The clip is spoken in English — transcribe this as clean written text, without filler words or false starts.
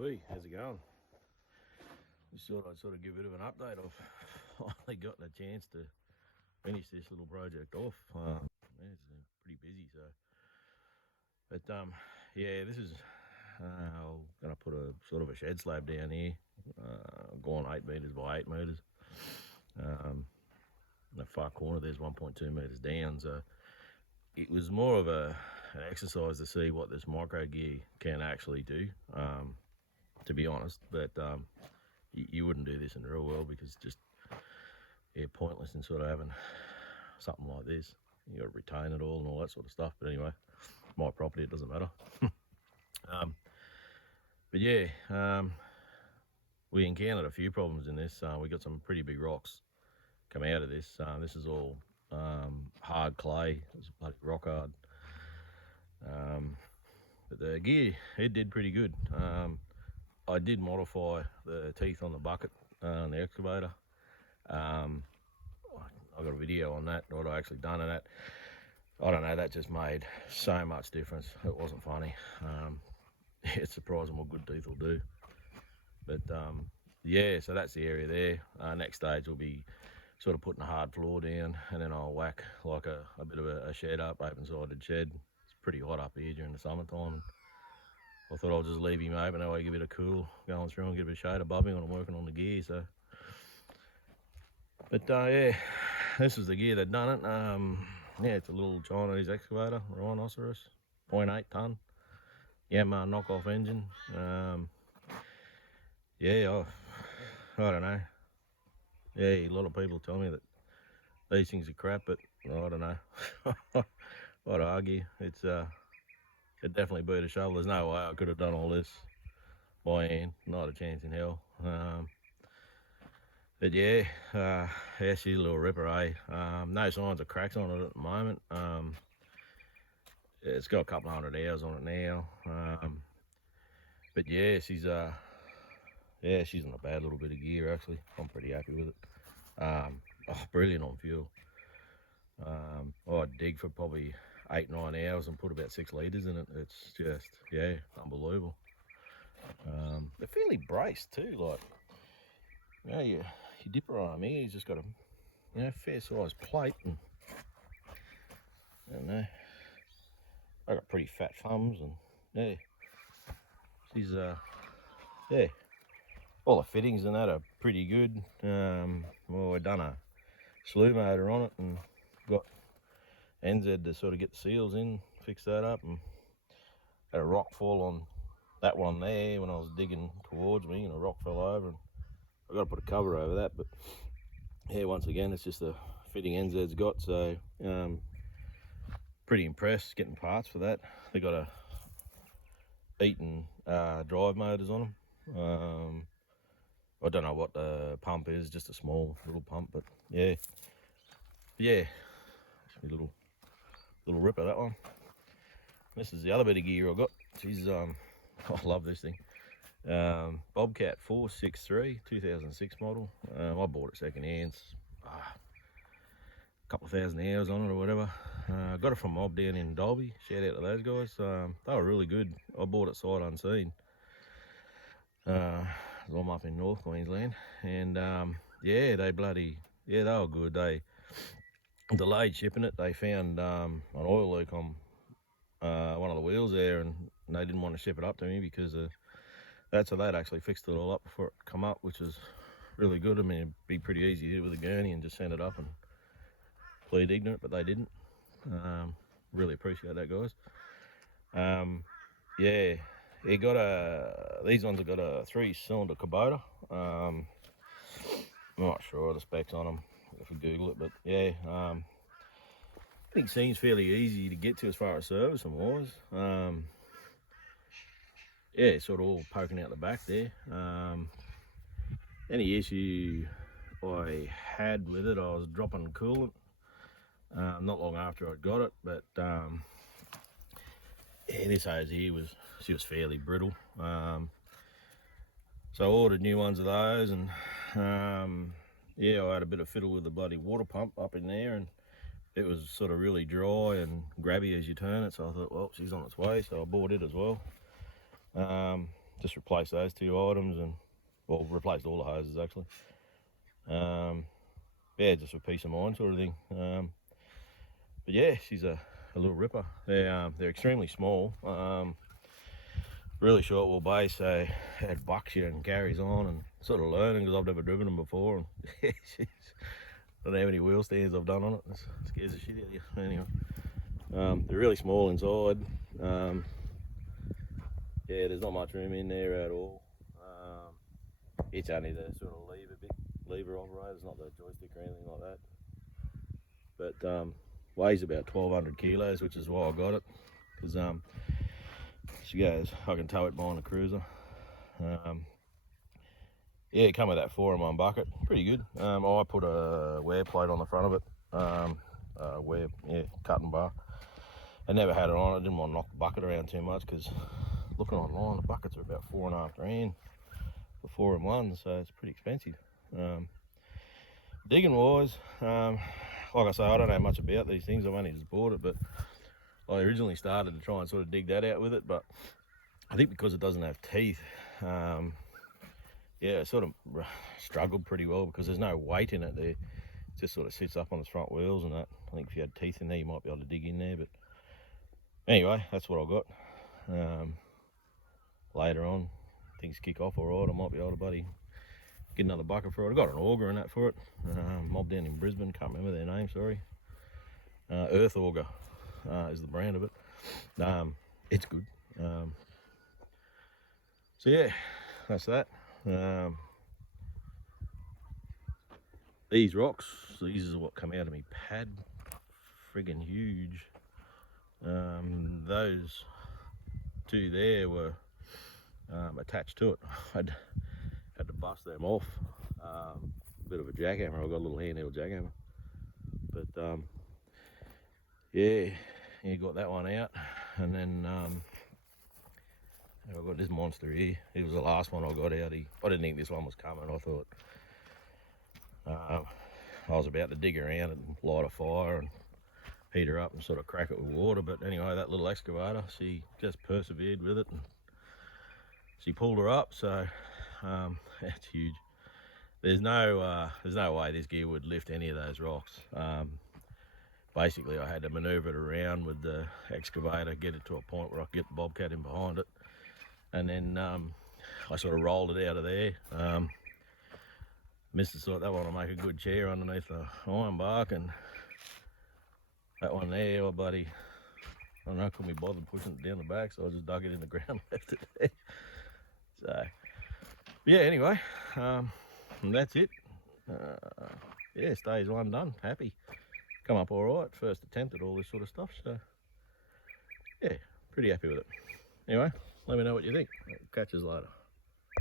Oi, how's it going? Just thought I'd sort of give a bit of an update. I've finally gotten a chance to finish this little project off. It's pretty busy, so. But yeah, this is I'm gonna put a sort of a shed slab down here, going 8 metres by 8 metres. In the far corner, there's 1.2 metres down. So it was more of an exercise to see what this micro gear can actually do. To be honest, but you wouldn't do this in the real world because it's just pointless in sort of having something like this. You got to retain it all and all that sort of stuff. But anyway, my property, it doesn't matter. But yeah, we encountered a few problems in this. We got some pretty big rocks come out of this. This is all hard clay. It's bloody rock hard. But the gear, it did pretty good. I did modify the teeth on the bucket on the excavator. I got a video on that, what I actually done in that. I don't know, that just made so much difference. It wasn't funny. It's surprising what good teeth will do. But yeah, so that's the area there. Next stage will be sort of putting a hard floor down, and then I'll whack like a bit of a shed up, open-sided shed. It's pretty hot up here during the summertime. I thought I'll just leave him open, that way I get a bit of cool going through and get a bit of shade above me when I'm working on the gear. So, but yeah, this is the gear that done it. Yeah, it's a little Chinese excavator, Rhinoceros, 0.8 tonne, Yamaha knockoff engine. Yeah, I don't know. Yeah, a lot of people tell me that these things are crap, but I don't know. I'd argue it definitely beat a shovel. There's no way I could have done all this by hand, not a chance in hell. But yeah, yeah, she's a little ripper, eh? No signs of cracks on it at the moment. It's got a couple of 100 hours on it now. But yeah, she's in a bad little bit of gear actually. I'm pretty happy with it. Brilliant on fuel. I'd dig for probably 8-9 hours and put about 6 litres in it. It's just, yeah, unbelievable. They're fairly braced too, like, you know, you dip her on here, he's just got a fair sized plate, and I don't know, I got pretty fat thumbs, and yeah, she's yeah, all the fittings and that are pretty good. Well, we've done a slew motor on it and got NZ to sort of get the seals in, fix that up, and had a rock fall on that one there when I was digging towards me, and a rock fell over, and I've got to put a cover over that. But yeah, once again, it's just the fitting NZ's got, so pretty impressed getting parts for that. They got a Eaton drive motors on them. I don't know what the pump is, just a small little pump, but yeah, it's a little ripper, that one. This is the other bit of gear I got. She's I love this thing. Bobcat 463 2006 model. I bought it second hand. A couple of thousand hours on it or whatever. I got it from Mob down in Dalby. Shout out to those guys. They were really good. I bought it sight unseen. I'm up in North Queensland, and yeah, they were good. They delayed shipping it. They found an oil leak on one of the wheels there, and they didn't want to ship it up to me because so they'd actually fixed it all up before it come up, which was really good. I mean, it'd be pretty easy to do with a gurney and just send it up and plead ignorant, but they didn't. Really appreciate that, guys. Yeah, these ones have got a 3-cylinder Kubota. I'm not sure of the specs on them if you Google it, but yeah, I think it seems fairly easy to get to as far as service and wise. Yeah, sort of all poking out the back there. Any issue I had with it, I was dropping coolant not long after I got it, but yeah, this hose here was fairly brittle. So I ordered new ones of those, and yeah, I had a bit of fiddle with the bloody water pump up in there, and it was sort of really dry and grabby as you turn it. So I thought, well, she's on its way, so I bought it as well. just replaced those 2 items, and well, replaced all the hoses actually. Yeah, just for peace of mind sort of thing. But yeah, she's a little ripper. They're extremely small. Really short wheelbase, so had bucks here and carries on, and sort of learning because I've never driven them before. And I don't have any wheel stands I've done on it. It scares the shit out of you. Anyway, they're really small inside. Yeah, there's not much room in there at all. It's only the sort of lever operator, it's not the joystick or anything like that. But weighs about 1,200 kilos, which is why I got it, because she goes, I can tow it behind a cruiser. Yeah, it come with that 4-in-1 bucket, pretty good. I put a wear plate on the front of it, cutting bar. I never had it on. I didn't want to knock the bucket around too much, because looking online, the buckets are about $4.5 grand for 4-in-1, so it's pretty expensive. Digging wise, like I say, I don't know much about these things. I've only just bought it, but I originally started to try and sort of dig that out with it, but I think because it doesn't have teeth, yeah, it sort of struggled pretty well because there's no weight in it there. It just sort of sits up on its front wheels and that. I think if you had teeth in there, you might be able to dig in there, but anyway, that's what I got. Later on, things kick off all right, I might be able to get another bucket for it. I got an auger and that for it. Mob down in Brisbane, can't remember their name, sorry. Earth Auger is the brand of it. It's good. So yeah, that's that. These rocks, these is what come out of me pad, friggin' huge. Those 2 there were attached to it. I'd had to bust them off. Bit of a jackhammer. I've got a little handheld jackhammer, but yeah, got that one out, and then I've got this monster here. It was the last one I got out. I didn't think this one was coming. I thought I was about to dig around and light a fire and heat her up and sort of crack it with water, but anyway, that little excavator, she just persevered with it, and she pulled her up. So it's huge. There's no way this gear would lift any of those rocks. Basically, I had to maneuver it around with the excavator, get it to a point where I could get the Bobcat in behind it, and then I sort of rolled it out of there. Mrs. thought that one will make a good chair underneath the iron bark, and that one there, oh buddy, I don't know, couldn't be bothered pushing it down the back, so I just dug it in the ground and left it there. So yeah, anyway, and that's it. Yeah, stage 1 done, happy. Come up all right, first attempt at all this sort of stuff, so yeah, pretty happy with it. Anyway, let me know what you think. I'll catch you later.